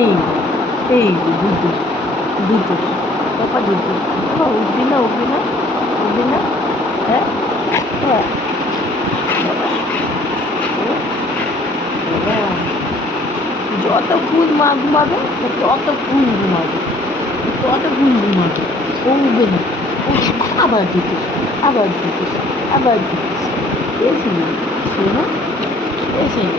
এই এই যে দুটো। বাবা দুটো। বাবা, উঠবি না উঠবি না উঠবি না। হ্যাঁ? হ্যাঁ। যত ফুল মা ঘুমাবে তত ফুল ঘুমাবে তত ফুল ঘুমাবে ও উঠবে না। আবার দিতিস আবার দিতিস আবার দিতিস এসে না সে না এসে না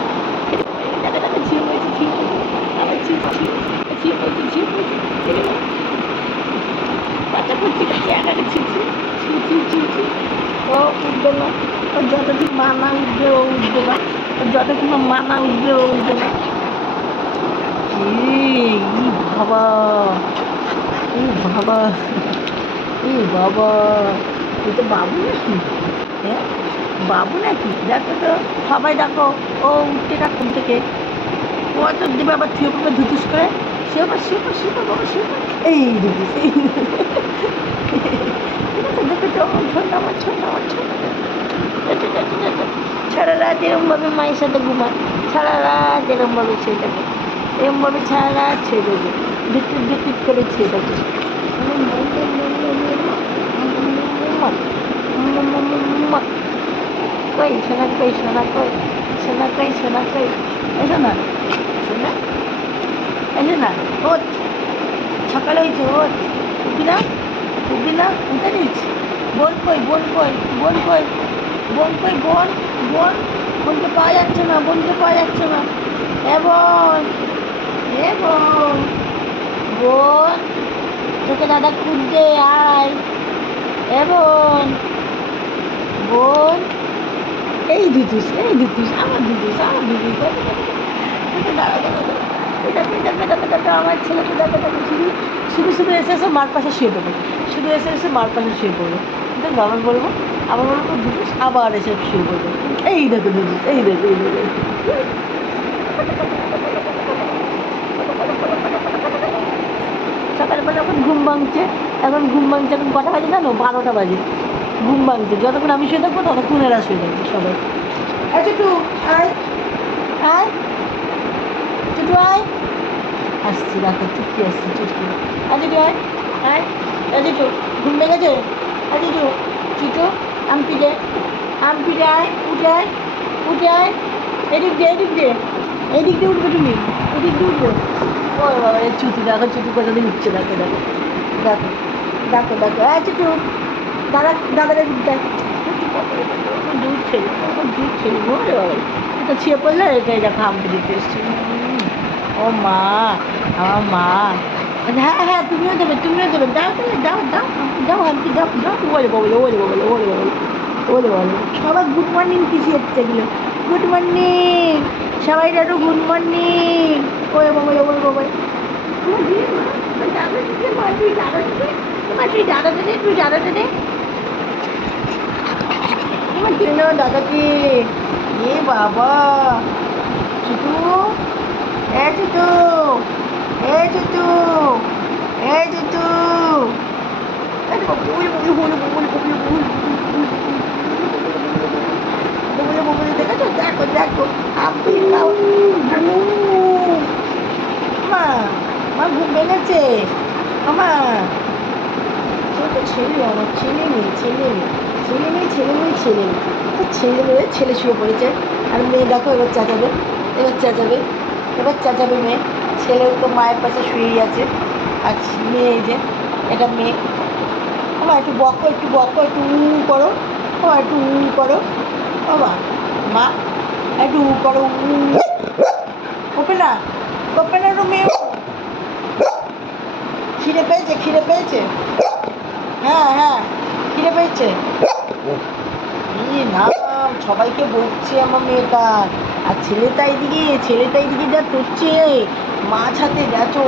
বলছি ও উঠবে না ওর যতদিন মানা উঠবে ও উঠবে না ওর যতক্ষণ মানা উঠবে ও উঠবে না বাবা ই বাবা ই বাবা তুই তো বাবু নাকি হ্যাঁ বাবু নাকি দেখো তো সবাই দেখো ও উঠতে রাখুন থেকে ও তো দেবে আবার থিয়ে পড়বে ধুতুস করে আবার সে আবার বাবা আবার এই ধুতুস এই দেখেছ দেখেছ আমার ছোট আমার ছোট আমার ছোট সারা রাত এরমভাবে মায়ের সাথে ঘুমায় সারা রাত এরমভাবে ছেয়ে থাকে এরমভাবে সারা রাত ছেয়ে দেবে বিদ্যুৎ বিদ্যুৎ করে ছেয়ে থাকে কই সোনা কই সোনা কই সোনা কই সোনা কই এসো না সোনা না ওঠ সকালে হয়েছে ওঠ উঠবি না? উঠবি না? উঠে দিচ্ছি বোন কই বোন কই বোন কই বোন কই বোন বোন বোনকে পাওয়া যাচ্ছে না বোনকে পাওয়া যাচ্ছে না। এ বোন এ বোন তোকে দাদা খুঁজছে, আয়। এ বোন এই দিতুস এই দিতুস, আমার দিতুস আমার দিতুস। দাঁড়া দাঁড়া এটা এটা এটা এটা আমার ছেলেকে দেখো দেখো শুধু শুধু শুধু এসে এসে মার পাশে শুয়ে পড়বে। শুধু এসে এসে মার পাশে শুয়ে পড়বে। কিন্তু আবার বলব আবার বলব দিতুস আবার এসে শুয়ে পড়বে। এই দেখো দিতুস এই দেখো এই দেখো। সকালবেলা এখন ঘুম ভাঙছে এখন ঘুম ভাঙছে এখন কটা বাজে জানো? বারোটা বাজে। ঘুম ভাঙছে যতক্ষণ আমি শুয়ে থাকব ততক্ষণ এরা শুয়ে থাকবে সবাই। আচ্ছা টু আয়। আয়। চুটু আয় আসছি দেখো চুটকি আসছি চুটকি আজ একটু আয় আয় আজ ঘুম ভেঙেছে আজ চুটু আম পিঠে আম পিঠে আয় উঠে উঠে আয় এদিক দিয়ে এদিক দিয়ে এদিক দিয়ে উঠবে তুমি এদিক দিয়ে উঠবে ও চুটু দেখো চুটু কোথা দিয়ে উঠছে দেখো দেখো দেখো দেখো দেখো আয় চুটু দাদা দাদার দেখ দূর ছেলে দূর ছেলে ওরে বাবা এটা ছিঁড়ে পড়লে এটাই দেখো আমকে দিতে এসছি ও মা, আমার মা। হ্যাঁ হ্যাঁ তুমিও দেবে তুমিও দেবে। দাও তাহলে দাও দাও আমাকে দাও আমাকে দাও দাও। ওরে বলে ওরে বলে ওরে বলে ওরে বলে সবাই গুড মর্নিং কিসি হচ্ছে এগুলো? গুড মর্নিং সবাই একটু গুড মর্নিং ওরে বাবা ওরে বাবা দাদাকে এ বাবা, শুধু এ চুটু এ চুটু এ বাবা, দেখেছ? দেখো দেখো খাও মা মা ঘুম ভেঙেছে। আমা ছোট ছেলে আমার ছেলে মেয়ে ছেলে মেয়ে ছেলে মেয়ে ছেলে মেয়ে ছেলে মেয়ে ছেলে মেয়ে ছেলে শুয়ে পড়েছে। আর মেয়ে দেখো এবার চেঁচাবে এবার চেঁচাবে। এবার চেঁচাবে মেয়ে। ছেলে তো মায়ের পাশে শুয়েই আছে। আর মেয়ে এই যে এটা মেয়ে। আমার একটু বকো একটু বকো একটু উ করো। আমার একটু উ করো। বাবা মা একটু উ করো উ ওপে না ওপে না মেয়ে খিদে পেয়েছে খিদে পেয়েছে। হ্যাঁ হ্যাঁ খিদে পেয়েছে। না সবাইকে বকছে আমার মেয়েটা। আর ছেলেটা এদিকে ছেলেটা এদিকে যা করছে মাছ হাতে গেছো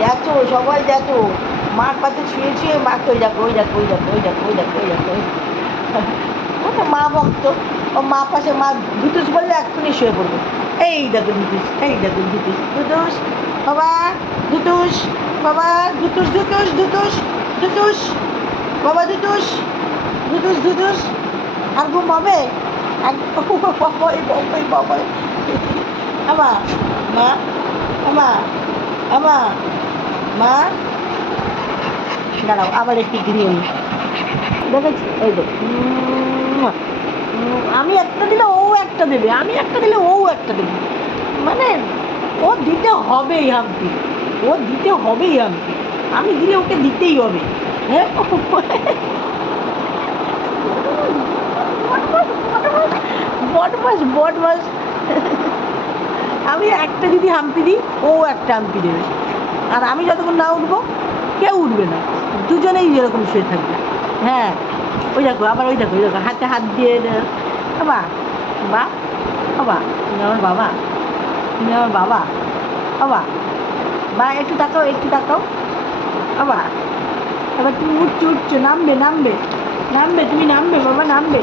গেছো সবাই গেছো মার পাতে ছুঁয়ে ছুঁয়ে মাকে ওই দেখো ওই দেখো ওই দেখো ওই দেখো ওই দেখো ওই দেখো, ওই। ওটা মা ভক্ত। ও মা পাশে মা দুতুস বললে এক্ষুনি শুয়ে পড়বে। এই দেখো দুতুস এই দেখো দুতুস দুতুস বাবা দুতুস বাবা দুতুস দুতুস দুতুস দুতুস বাবা দুতুস দুতুস দুতুস আর ঘুম হবে? বাবাই বাবাই বাবাই আমা মা আমা আমা মা দাঁড়াও আবার একটু নিই দেখেছি এই দেখ আমি একটা দিলে ও একটা দেবে আমি একটা দিলে ও একটা দেবে মানে ও দিতে হবেই হামতি ও দিতে হবেই হামতি আমি দিলে ওকে দিতেই হবে হ্যাঁ বটমাস বটমাস আমি একটা যদি হাম্পি দিই, ও একটা হাম্পি দেবে। আর আমি যতক্ষণ না উঠবো, কেউ উঠবে না। দুজনেই যেরকম শুয়ে থাকবে। হ্যাঁ ওই দেখো, আবার ওই দেখো ওই দেখো, হাতে হাত দিয়ে বাবা বা বাবা, তুমি আমার বাবা, তুমি আমার বাবা বাবা। বা, একটু তাকাও একটু তাকাও, বাবা। এবার তুমি উঠছো উঠছো, নামবে নামবে নামবে, তুমি নামবে, বাবা, নামবে।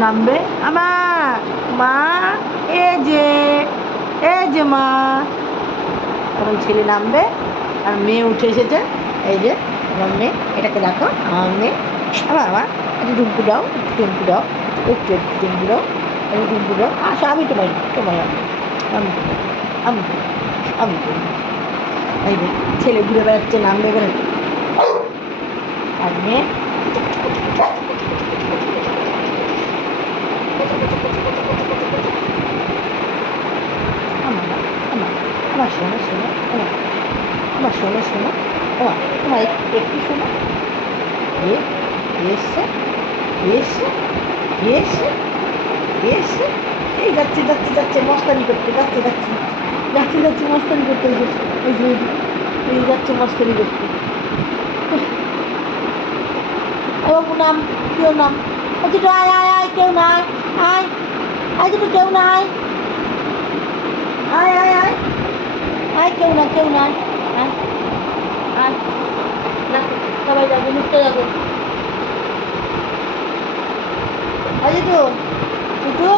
নামবে? আমার মা, এ যে এ যে মা। তখন ছেলে নামবে, আর মেয়ে উঠে এসেছে। এই যে, আমার মেয়ে, এটাকে দেখো, আমার মেয়ে। আমার আমার একটু ডুমকু দাও একটু ডুমকু দাও, একটু একটু ডুমকু দাও একটু ডুমকু দাও। আসো, আমি তোমার তোমার আমি আমি আমি আমি এই যে, ছেলে ঘুরে বেড়াচ্ছে, নামবে এবারে আর মেয়ে আমার আমার আমার শোনো শোনো আমার আমার শোনো শোনো। আমার তোমার একটু শোনো। এ, এসে এসে এসে এসে। এই যাচ্ছে যাচ্ছে যাচ্ছে, মস্তানি করতে, যাচ্ছে যাচ্ছে যাচ্ছে যাচ্ছে, মস্তানি করতে, এই এই যাচ্ছে, মস্তানি করতে। বাবু নাম, কেউ নাম? তো আয় আয় আয়, কেউ নাই। আয় আয় তো কেউ নাই। আয় আয় আয়। আয় আয় কেউ না কেউ নাই। আয় আয়। না, সবাই যাবে লুকতে যাবে। আয় জিটু জিটু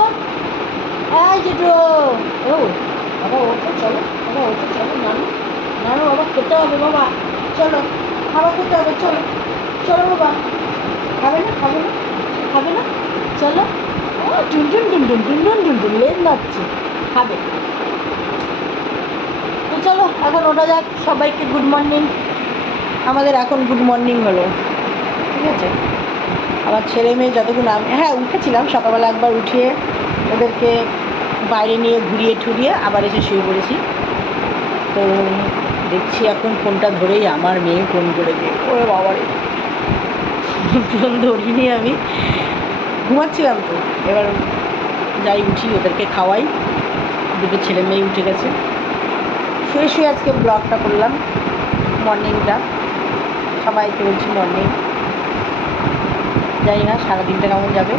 চলো, বাবা চলো, নানু। নানু, বাবা, খেতে হবে, বাবা। চলো, খাবার খেতে হবে, চলো। চলো, বাবা। খাবে না, খাবে খাবে না। চলো। টুন টুন টুন টুন টুন টুন টুন টুন লেজ নাচছে খাবে। চলো, এখন ওটা যাক, সবাইকে গুড মর্নিং আমাদের এখন গুড মর্নিং হলো, ঠিক আছে? আমার ছেলে মেয়ে যতক্ষণ আমি হ্যাঁ উঠেছিলাম সকালবেলা একবার উঠিয়ে, ওদেরকে বাইরে নিয়ে ঘুরিয়ে ঠুরিয়ে আবার এসে শুয়ে পড়েছি। তো দেখছি এখন ফোনটা ধরেই আমার মেয়ে ফোন করেছে ওরে বাবারে ফোন ধরিনি আমি। ঘুমাচ্ছিলাম তো, এবার যাই উঠি, ওদেরকে খাওয়াই। দুটো ছেলে মেয়ে উঠে গেছে। শুয়ে শুয়ে আজকে ব্লগটা করলাম। মর্নিংটা সবাইকে বলছি মর্নিং জানি না সারাদিনটা কেমন যাবে।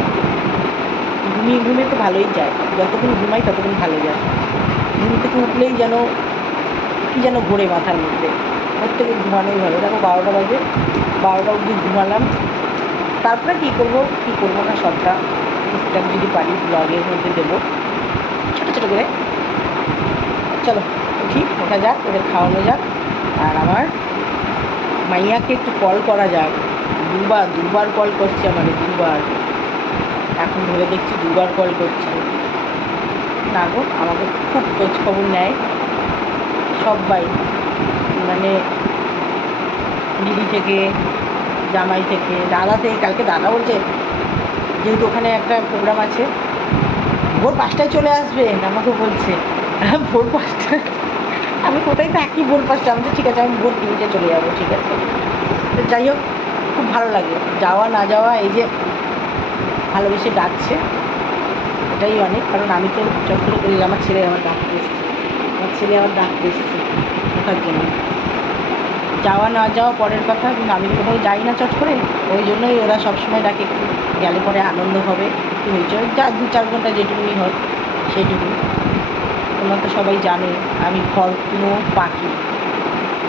ঘুমিয়ে ঘুমিয়ে তো ভালোই যায়। যতক্ষণ ঘুমাই ততক্ষণ ভালো যায়। ঘুম থেকে উঠলেই যেন, কী যেন ঘোরে মাথার মধ্যে। থেকে ঘুমানোই ভালো। দেখো বারোটা বাজে। বারোটা অবধি ঘুমালাম। তারপরে কী করব? কী করব না সবটা? যদি পারি ব্লগের মধ্যে দেবো। ছোটো ছোটো করে। চলো। উঠি ওঠা যাক, ওদের খাওয়ানো যাক। আর আমার মাইয়াকে একটু কল করা যাক। দুবার দুবার কল করছে আমার দুবার। এখন ধরে দেখছি দুবার কল করছে। না গো, আমাকে খুব খোঁজ খবর নেয়। সবাই মানে দিদি থেকে, জামাই থেকে, দাদা থেকে, কালকে দাদা বলছে, যেহেতু ওখানে একটা প্রোগ্রাম আছে, ভোর পাঁচটায় চলে আসবে, আমাকে বলছে। ভোর পাঁচটায় আমি কোথায় থাকি ভোর পাঁচটা আমি ঠিক আছে, আমি ভোর তিনটে চলে যাব, ঠিক আছে। তো যাই হোক, খুব ভালো লাগে। যাওয়া, না যাওয়া, এই যে ভালোবেসে ডাকছে, এটাই অনেক। কারণ আমি তো চক্র করি আমার ছেলে আমার ডাকতে এসছে আমার ছেলে আমার ডাকতে এসছে ওঠার জন্য। যাওয়া, না যাওয়া পরের কথা, কিন্তু আমি কোথাও যাই না চট করে। ওই জন্যই ওরা সবসময় ডাকে একটু। গেলে পরে আনন্দ হবে, একটু হয়েছে যা দু চার ঘণ্টা যেটুকুনি হয় সেইটুকু তোমরা তো সবাই জানে, আমি ঘর কোনো, পাখি,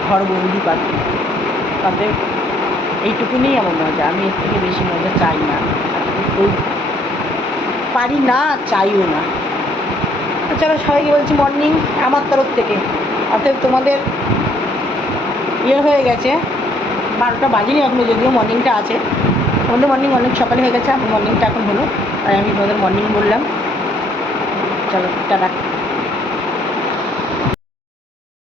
ঘর বন্দি পাখি। তাদের এইটুকুনি আমার মজা, আমি এর থেকে বেশি মজা চাই না। পারি না, চাইও না। তো চলো সবাইকে বলছি মর্নিং আমার তরফ থেকে। অতএব তোমাদের ইয়ে হয়ে গেছে, বারোটা বাজেনি এখনও যদিও মর্নিংটা আছে। তোমাদের মর্নিং অনেক সকালে হয়ে গেছে, আমার মর্নিংটা এখন হলো, তাই আমি তোমাদের মর্নিং বললাম। চলো, টাটা।